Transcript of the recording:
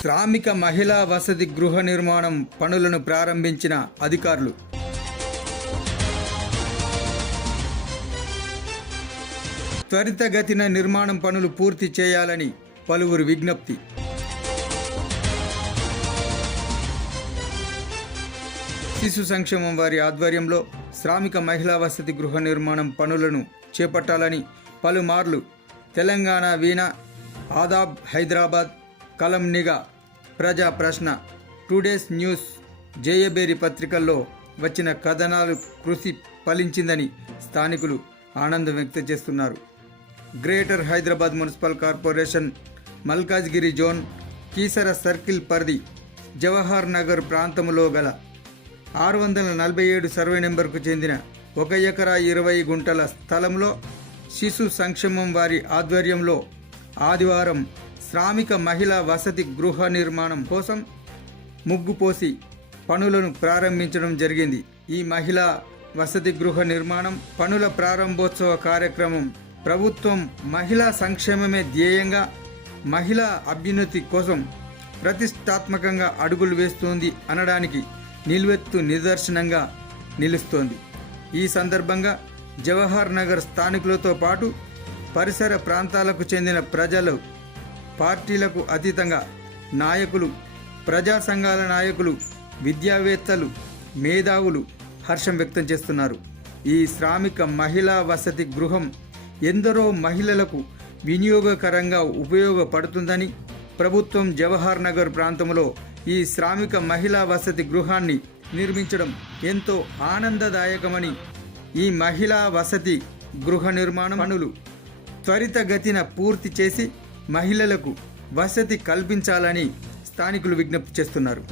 శ్రామిక మహిళా వసతి గృహ నిర్మాణం పనులను ప్రారంభించిన అధికారులు. త్వరితగతిన నిర్మాణం పనులు పూర్తి చేయాలని పలువురు విజ్ఞప్తి. శిశు సంక్షేమం వారి ఆధ్వర్యంలో శ్రామిక మహిళా వసతి గృహ నిర్మాణం పనులను చేపట్టాలని పలుమార్లు తెలంగాణ వీణ, ఆదాబ్ హైదరాబాద్, కలం నిఘా, ప్రజా ప్రశ్న, టుడేస్ న్యూస్, జయబేరి పత్రికల్లో వచ్చిన కథనాలు కృషి ఫలించిందని స్థానికులు ఆనందం వ్యక్తం చేస్తున్నారు. Greater Hyderabad municipal corporation Malkajgiri zone Keesara circle పరిధి జవహర్ నగర్ ప్రాంతంలో గల 647 సర్వే నెంబర్కు చెందిన 1 ఎకరా 20 గుంటల స్థలంలో శిశు సంక్షేమం వారి ఆధ్వర్యంలో ఆదివారం శ్రామిక మహిళా వసతి గృహ నిర్మాణం కోసం ముగ్గు పోసి పనులను ప్రారంభించడం జరిగింది. ఈ మహిళా వసతి గృహ నిర్మాణం పనుల ప్రారంభోత్సవ కార్యక్రమం ప్రభుత్వం మహిళా సంక్షేమమే ధ్యేయంగా మహిళా అభ్యున్నతి కోసం ప్రతిష్టాత్మకంగా అడుగులు వేస్తోంది అనడానికి నిలువెత్తు నిదర్శనంగా నిలుస్తోంది. ఈ సందర్భంగా జవహర్ నగర్ స్థానికులతో పాటు పరిసర ప్రాంతాలకు చెందిన ప్రజలు, పార్టీలకు అతీతంగా నాయకులు, ప్రజా సంఘాల నాయకులు, విద్యావేత్తలు, మేధావులు హర్షం వ్యక్తం చేస్తున్నారు. ఈ శ్రామిక మహిళా వసతి గృహం ఎందరో మహిళలకు వినియోగకరంగా ఉపయోగపడుతుందని, ప్రభుత్వం జవహర్ నగర్ ప్రాంతంలో ఈ శ్రామిక మహిళా వసతి గృహాన్ని నిర్మించడం ఎంతో ఆనందదాయకమని, ఈ మహిళా వసతి గృహ నిర్మాణ పనులు త్వరితగతిన పూర్తి చేసి మహిళలకు వసతి కల్పించాలని స్థానికులు విజ్ఞప్తి చేస్తున్నారు.